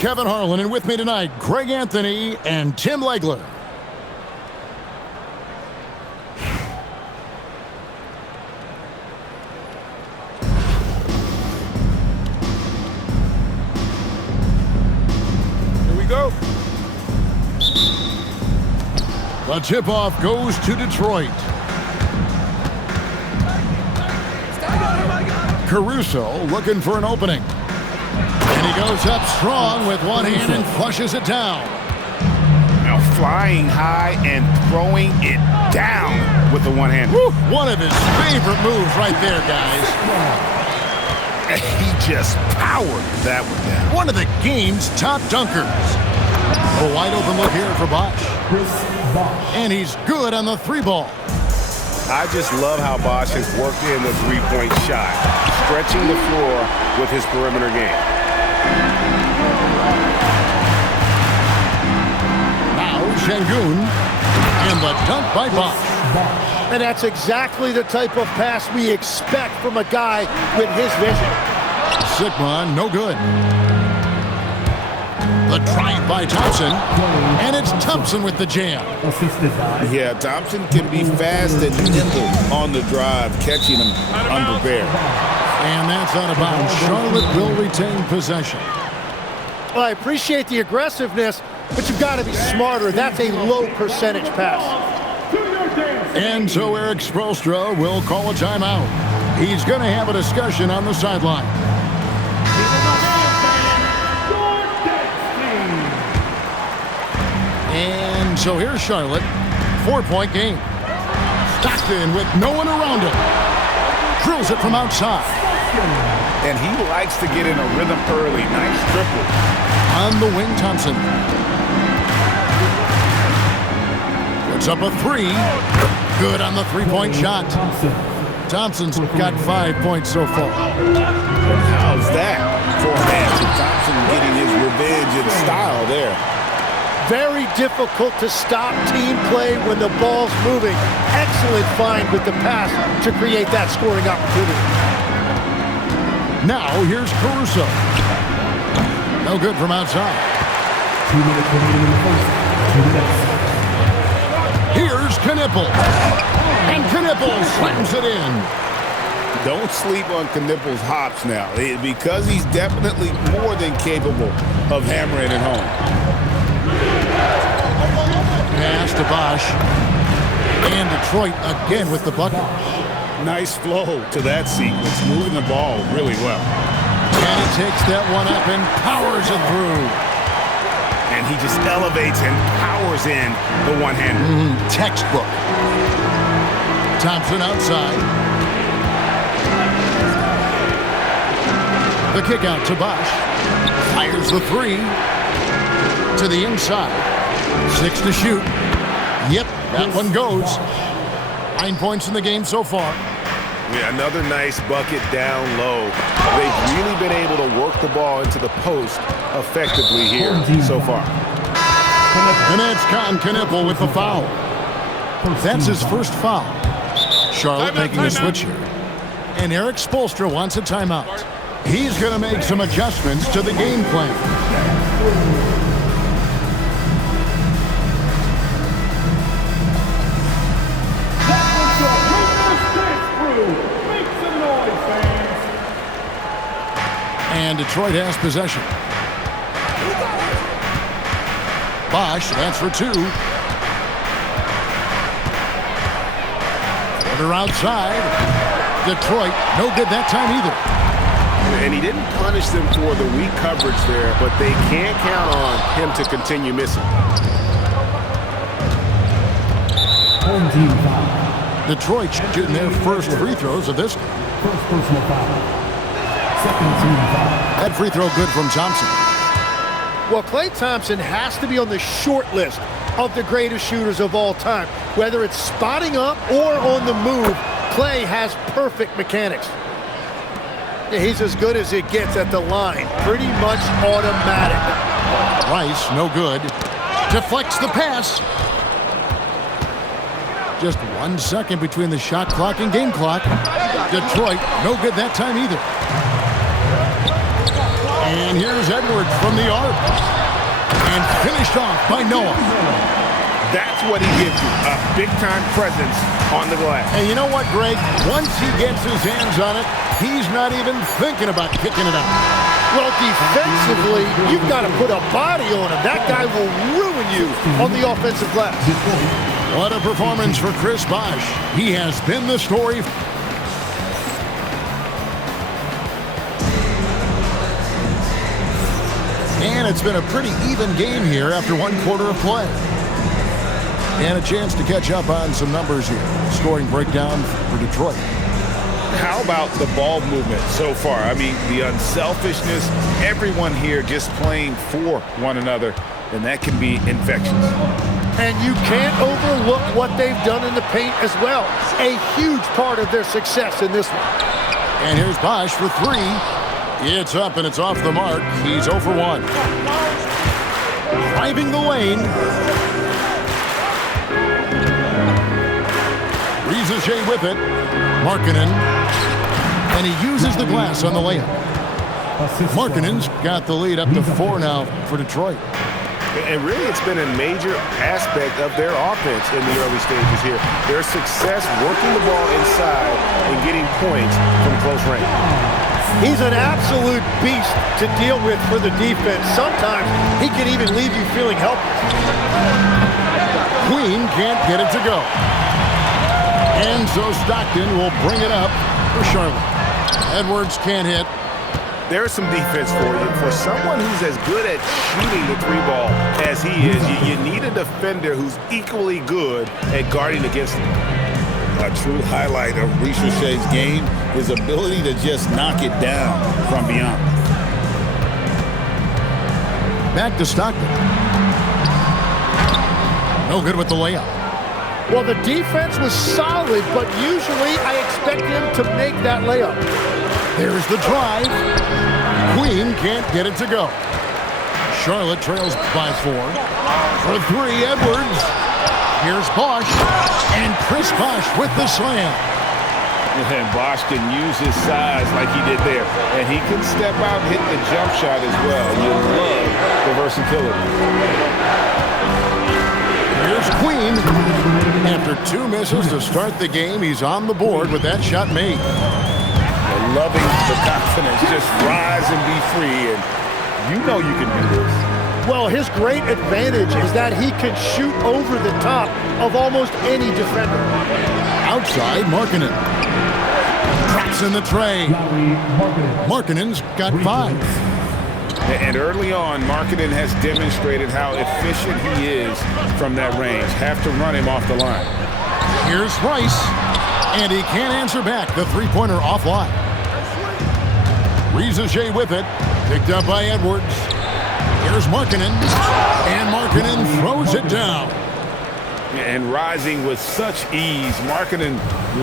Kevin Harlan, and with me tonight, Greg Anthony and Tim Legler. Here we go. The tip-off goes to Detroit. Caruso looking for an opening. And he goes up strong with one hand and flushes it down. Now flying high and throwing it down with the one hand. Woo, one of his favorite moves right there, guys. He just powered that one down. One of the game's top dunkers. A wide open look here for Bosh. And he's good on the three ball. I just love how Bosh has worked in the three-point shot, stretching the floor with his perimeter game. Now Şengün, and the dunk by Bosh. And that's exactly the type of pass we expect from a guy with his vision. Sigma, no good. The drive by Thompson, and it's Thompson with the jam. Yeah, Thompson can be fast and nimble on the drive, catching him unprepared. And that's out of bounds. Charlotte will retain possession. Well, I appreciate the aggressiveness, but you've got to be smarter. That's a low percentage pass. And so Eric Spoelstra will call a timeout. He's going to have a discussion on the sideline. And so here's Charlotte. 4-point game. Stockton with no one around him. Drills it from outside. And he likes to get in a rhythm early. Nice triple. On the wing, Thompson. Puts up a three. Good on the three-point shot. Thompson's got 5 points so far. How's that for Nancy Thompson getting his revenge in style there? Very difficult to stop team play when the ball's moving. Excellent find with the pass to create that scoring opportunity. Now here's Caruso. No good from outside. 2 minutes remaining in the first. 2 minutes. Here's Knipple. And Knipple slams it in. Don't sleep on Knipple's hops now, because he's definitely more than capable of hammering it home. Pass to Bosh. And Detroit again with the bucket. Nice flow to that sequence, moving the ball really well. And he takes that one up and powers it through. And he just elevates and powers in the one-hander. Textbook. Thompson outside. The kick out to Bosh. Fires the three. To the inside. 6 to shoot. Yep, that one goes. 9 points in the game so far. Yeah, another nice bucket down low. They've really been able to work the ball into the post effectively here so far. And that's Con Knipple with the foul. That's his first foul. Charlotte making a switch here. And Eric Spoelstra wants a timeout. He's going to make some adjustments to the game plan. And Detroit has possession. Bosh, that's for 2. Further outside. Detroit, no good that time either. And he didn't punish them for the weak coverage there, but they can't count on him to continue missing. Home team foul. Detroit shooting their first free throws of this. First personal foul. Second team foul. That free throw good from Thompson. Well, Klay Thompson has to be on the short list of the greatest shooters of all time. Whether it's spotting up or on the move, Klay has perfect mechanics. He's as good as it gets at the line. Pretty much automatic. Rice, no good. Deflects the pass. Just 1 second between the shot clock and game clock. Detroit, no good that time either. And here's Edwards from the arc. And finished off by Noah. That's what he gives you, a big-time presence on the glass. And you know what, Greg? Once he gets his hands on it, he's not even thinking about kicking it out. Well, defensively, you've got to put a body on him. That guy will ruin you on the offensive glass. What a performance for Chris Bosh. He has been the story. And it's been a pretty even game here after one quarter of play. And a chance to catch up on some numbers here. Scoring breakdown for Detroit. How about the ball movement so far? I mean, the unselfishness, everyone here just playing for one another, and that can be infectious. And you can't overlook what they've done in the paint as well. A huge part of their success in this one. And here's Bosh for three. It's up and it's off the mark. He's 0 for 1. Driving the lane. Rizichet with it. Markkanen. And he uses the glass on the layup. Markkanen's got the lead up to 4 now for Detroit. And really, it's been a major aspect of their offense in the early stages here. Their success working the ball inside and getting points from close range. He's an absolute beast to deal with for the defense. Sometimes he can even leave you feeling helpless. Queen can't get it to go. And so Stockton will bring it up for Charlotte. Edwards can't hit. There's some defense for you. For someone who's as good at shooting the three ball as he is, you need a defender who's equally good at guarding against him. A true highlight of Rizichet's game, his ability to just knock it down from beyond. Back to Stockton. No good with the layup. Well, the defense was solid, but usually I expect him to make that layup. There's the drive. Queen can't get it to go. Charlotte trails by 4. For 3, Edwards. Here's Bosh. And Chris Bosh with the slam. And Bosh can use his size like he did there. And he can step out and hit the jump shot as well. You love the versatility. Here's Queen. After 2 misses to start the game, he's on the board with that shot made. Loving the confidence. Just rise and be free. And you know you can do this. Well, his great advantage is that he can shoot over the top of almost any defender. Outside, Markkanen. Drops in the tray. Markkanen's got 5. And early on, Markkanen has demonstrated how efficient he is from that range. Have to run him off the line. Here's Rice. And he can't answer back. The three-pointer offline. Rizichet with it. Picked up by Edwards. Here's Markkanen. And Markkanen throws it down. And rising with such ease, Markkanen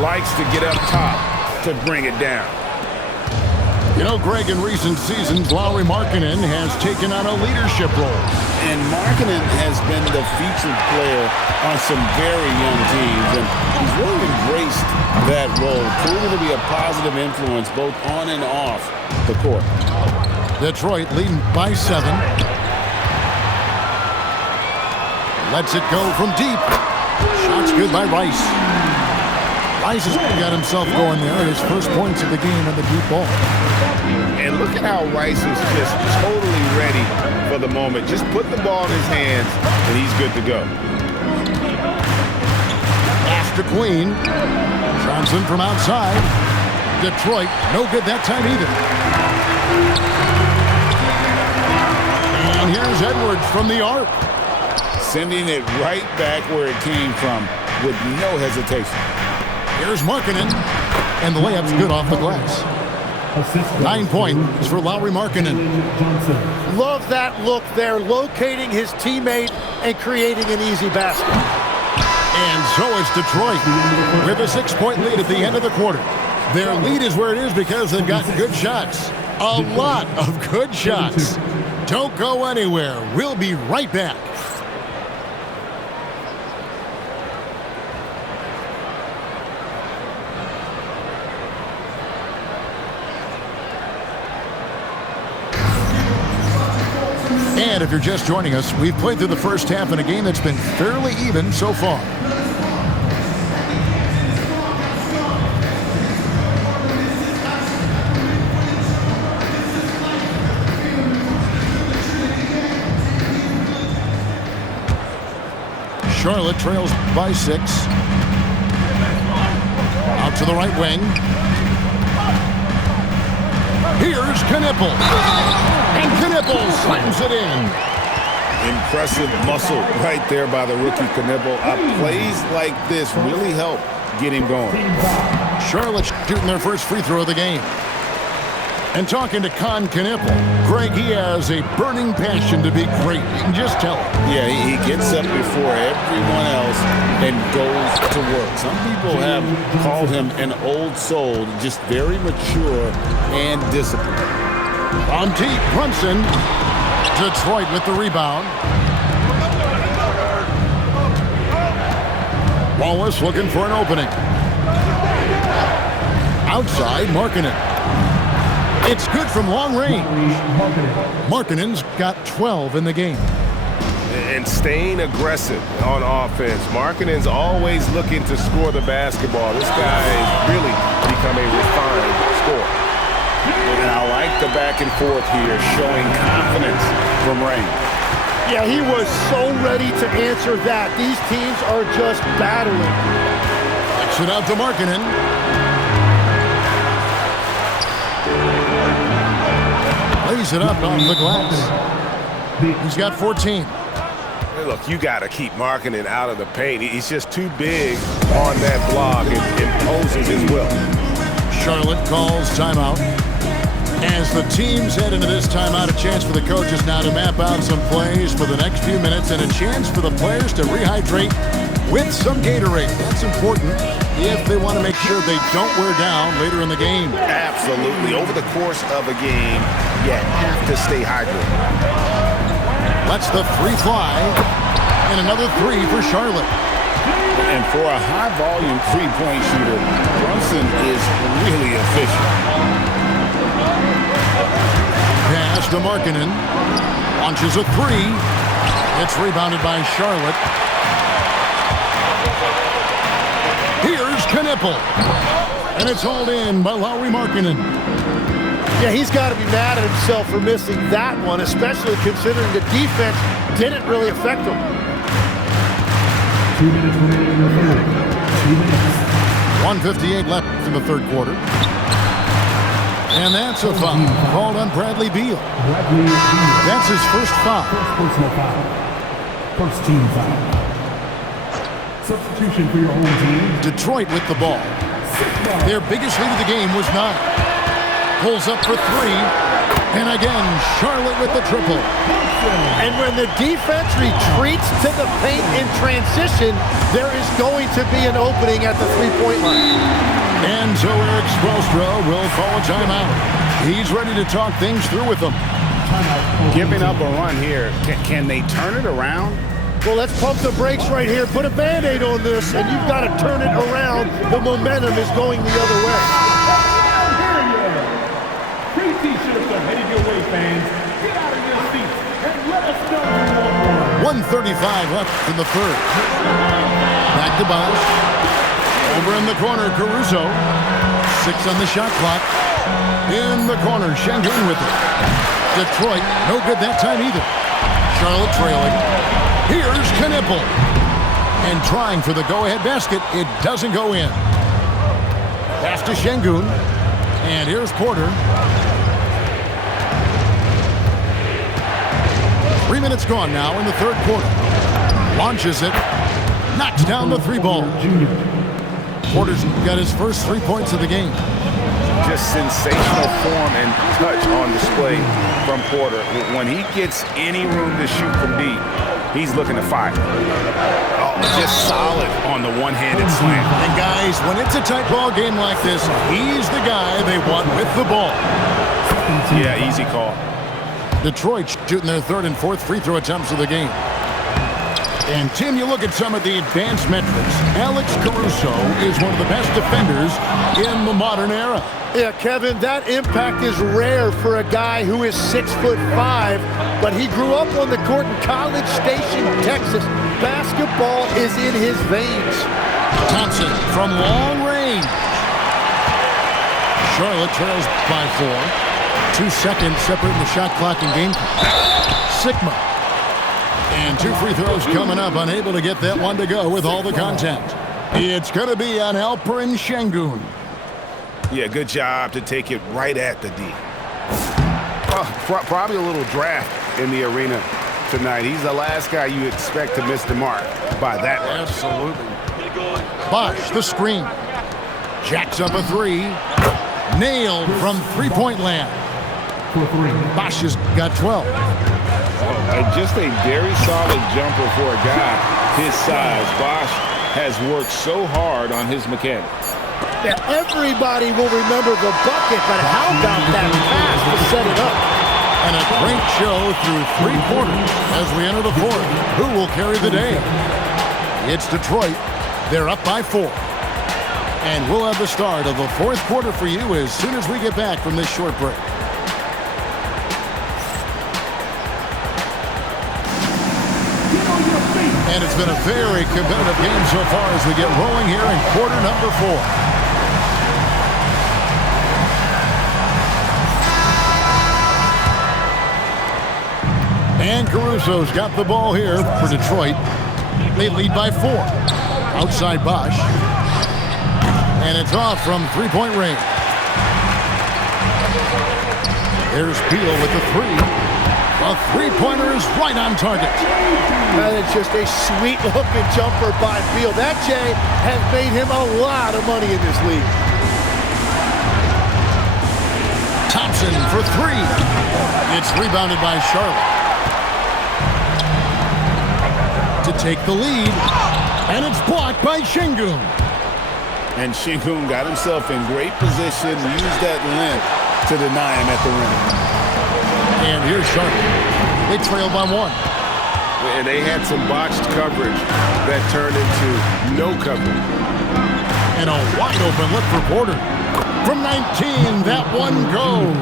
likes to get up top to bring it down. You know, Greg, in recent seasons, Lauri Markkanen has taken on a leadership role. And Markkanen has been the featured player on some very young teams. And he's really embraced that role, proving to be a positive influence both on and off the court. Detroit leading by 7. Lets it go from deep. Shots good by Rice. Rice has got himself going there. His first points of the game on the deep ball. And look at how Rice is just totally ready for the moment. Just put the ball in his hands, and he's good to go. Pass to Queen. Johnson from outside. Detroit, no good that time either. And here's Edwards from the arc. Sending it right back where it came from with no hesitation. Here's Markkanen. And the layup's good off the glass. 9 points for Lauri Markkanen. Love that look there, locating his teammate and creating an easy basket. And so is Detroit with a 6-point lead at the end of the quarter. Their lead is where it is because they've got good shots. A lot of good shots. Don't go anywhere. We'll be right back. And if you're just joining us, we've played through the first half in a game that's been fairly even so far. Charlotte trails by 6. Out to the right wing. Here's Knipple. And Knipple slams it in. Impressive muscle right there by the rookie Knipple. Plays like this really help get him going. Charlotte shooting their first free throw of the game. And talking to Knipple, Greg, he has a burning passion to be great. You can just tell him. Yeah, he gets up before everyone else and goes to work. Some people have called him an old soul, just very mature and disciplined. On deep, Brunson. Detroit with the rebound. Wallace looking for an opening. Outside, Markkanen. It's good from long range. Markkanen's got 12 in the game. And staying aggressive on offense. Markkanen's always looking to score the basketball. This guy has really become a refined scorer. And I like the back and forth here, showing confidence from Rain. Yeah, he was so ready to answer that. These teams are just battling. Kicks it out to Markkanen. Lays it up off the glass. He's got 14. Hey, look, you got to keep Markkanen out of the paint. He's just too big on that block and imposes his will. Charlotte calls timeout. As the teams head into this timeout, a chance for the coaches now to map out some plays for the next few minutes and a chance for the players to rehydrate with some Gatorade. That's important if they want to make sure they don't wear down later in the game. Absolutely. Over the course of a game, you have to stay hydrated. Lets the 3 fly, and another 3 for Charlotte. And for a high-volume three-point shooter, Brunson is really efficient. Pass to Markkanen. Launches a 3. It's rebounded by Charlotte. Here's Knipple. And it's hauled in by Lauri Markkanen. Yeah, he's got to be mad at himself for missing that one, especially considering the defense didn't really affect him. 2 minutes remaining in the third. 2 minutes. 1:58 left in the third quarter. And that's a foul called on Bradley Beal. That's his first foul. First personal foul. First team foul. Substitution for your home team. Detroit with the ball. Their biggest lead of the game was 9. Pulls up for 3. And again, Charlotte with the triple. And when the defense retreats to the paint in transition, there is going to be an opening at the three-point line. And so Eric Spoelstra will call a timeout. He's ready to talk things through with them. Giving up a run here. Can they turn it around? Well, let's pump the brakes right here. Put a Band-Aid on this, and you've got to turn it around. The momentum is going the other way. Free t-shirts are headed your way, fans. Get out of your seats and let us know you want one. 1:35 left in the third. Back to Bosch. Over in the corner, Caruso. 6 on the shot clock. In the corner, Şengün with it. Detroit, no good that time either. Charlotte trailing. Here's Knipple. And trying for the go-ahead basket. It doesn't go in. Pass to Şengün. And here's Porter. 3 minutes gone now in the third quarter. Launches it. Knocks down the 3 ball. Porter's got his first 3 points of the game. Just sensational form and touch on display from Porter. When he gets any room to shoot from deep, he's looking to fire. Oh, just solid on the one-handed slam. And guys, when it's a tight ball game like this, he's the guy they want with the ball. Yeah, easy call. Detroit shooting their third and fourth free throw attempts of the game. And, Tim, you look at some of the advanced metrics. Alex Caruso is one of the best defenders in the modern era. Yeah, Kevin, that impact is rare for a guy who is 6'5", but he grew up on the court in College Station, Texas. Basketball is in his veins. Thompson from long range. Charlotte trails by 4. 2 seconds separating the shot clock and game clock. Sigma. And 2 free throws coming up, unable to get that one to go with all the contact. It's going to be on Alperen Şengün. Yeah, good job to take it right at the D. Probably a little draft in the arena tonight. He's the last guy you expect to miss the mark by that much. Absolutely. Bosch, the screen. Jacks up a 3. Nailed from three-point land. Bosch has got 12. Just a very solid jumper for a guy his size. Bosch has worked so hard on his mechanics. Yeah, everybody will remember the bucket, but how about that pass to set it up? And a great show through 3 quarters as we enter the 4th. Who will carry the day? It's Detroit. They're up by 4. And we'll have the start of the 4th quarter for you as soon as we get back from this short break. And it's been a very competitive game so far as we get rolling here in quarter number 4. And Caruso's got the ball here for Detroit. They lead by 4. Outside Bosch. And it's off from three-point range. There's Beal with the 3. A three-pointer is right on target. That is just a sweet-looking jumper by Beal. That, Jay, has made him a lot of money in this league. Thompson for 3. It's rebounded by Charlotte. To take the lead, and it's blocked by Şengün. And Şengün got himself in great position, used that length to deny him at the rim. And here's Charlotte. They trail by 1. And they had some botched coverage that turned into no coverage. And a wide open look for Porter. From 19, that one goes.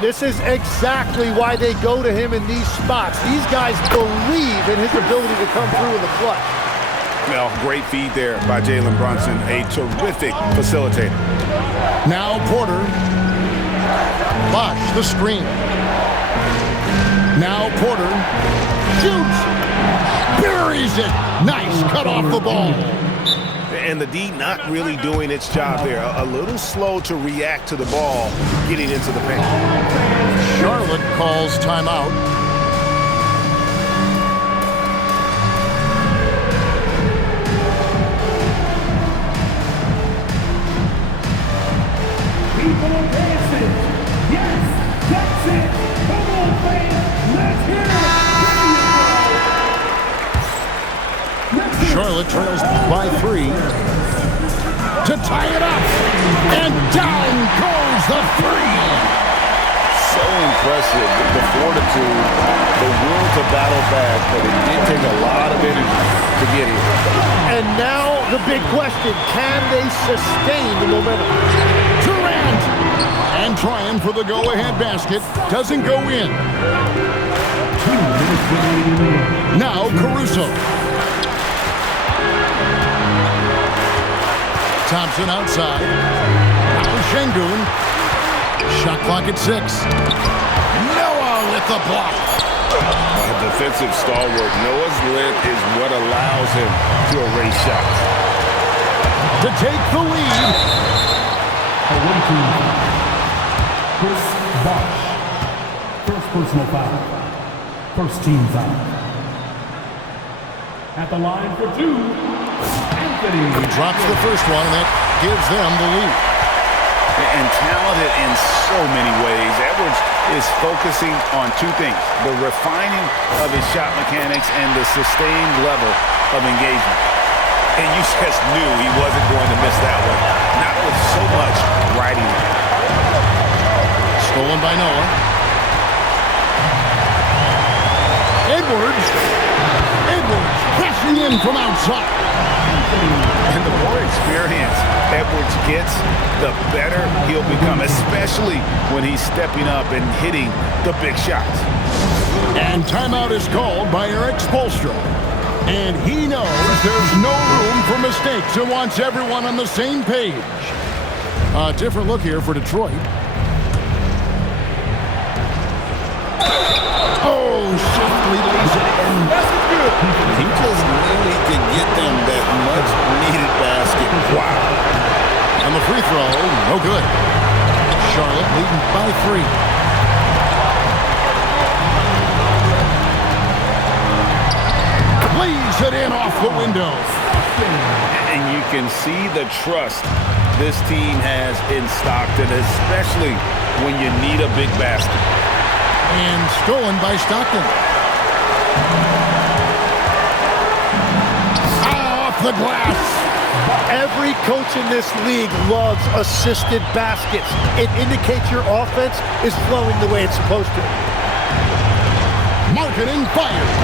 This is exactly why they go to him in these spots. These guys believe in his ability to come through in the clutch. Well, great feed there by Jalen Brunson, a terrific facilitator. Now Porter. Bosch, the screen. Now Porter. Shoots. Buries it. Nice cut off the ball. And the D not really doing its job there. A little slow to react to the ball getting into the paint. Charlotte calls timeout. People dancing. Yes, that's it. Come on, fans. Let's hear it. Let's hear it. Charlotte trails by 3 to tie it up. And down goes the 3. So impressive, the fortitude, the will to battle back, but it did take a lot of energy to get here. And now the big question, can they sustain the momentum? Durant! And trying for the go-ahead basket. Doesn't go in. Now Caruso. Thompson outside. Now Şengün. Shot clock at 6. Noah with the block. Defensive stalwart. Noah's length is what allows him to erase shots. To take the lead. Away team. Chris Bosch. First personal foul. First team foul. At the line for 2, Anthony. He drops the first one, and that gives them the lead. And talented in so many ways. Edwards is focusing on 2 things: the refining of his shot mechanics and the sustained level of engagement. And you just knew he wasn't going to miss that one. Not with so much riding on it. Stolen by Noah. Edwards one from outside. And the more experience Edwards gets, the better he'll become, especially when he's stepping up and hitting the big shots. And timeout is called by Eric Spoelstra. And he knows there's no room for mistakes and wants everyone on the same page. A different look here for Detroit. Oh, safely lays it in. He just really could get them that much-needed basket. Wow. And the free throw, no good. Charlotte leading by 3. Lays it in off the window. And you can see the trust this team has in Stockton, especially when you need a big basket. And stolen by Stockton. Off the glass. Every coach in this league loves assisted baskets. It indicates your offense is flowing the way it's supposed to. Marketing fires.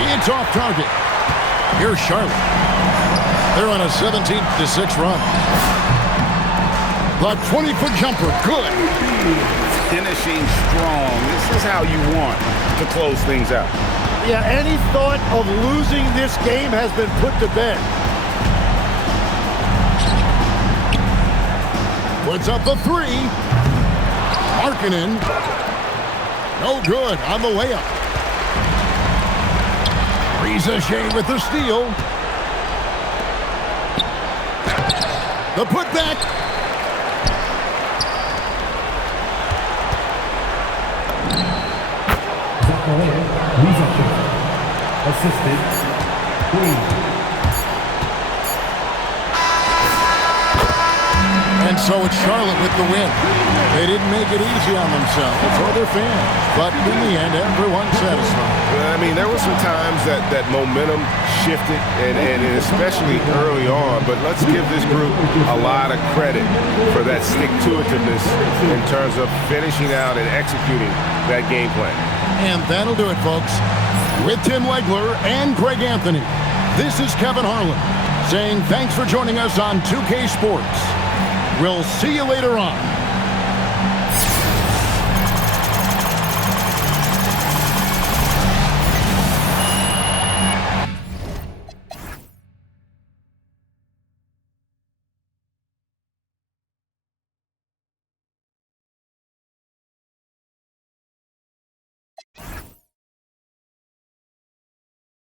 It's off target. Here's Charlotte. They're on a 17-6 run. The 20-foot jumper, good. Finishing strong. This is how you want to close things out. Yeah, any thought of losing this game has been put to bed. Puts up the 3. Markkanen. No good on the layup. Ricochet with the steal. The putback. Assisted. And so it's Charlotte with the win. They didn't make it easy on themselves or their fans, but in the end, everyone's satisfied. I mean, there were some times that momentum shifted, and especially early on, but let's give this group a lot of credit for that stick-to-itiveness in terms of finishing out and executing that game plan. And that'll do it, folks. With Tim Legler and Greg Anthony, this is Kevin Harlan saying thanks for joining us on 2K Sports. We'll see you later on.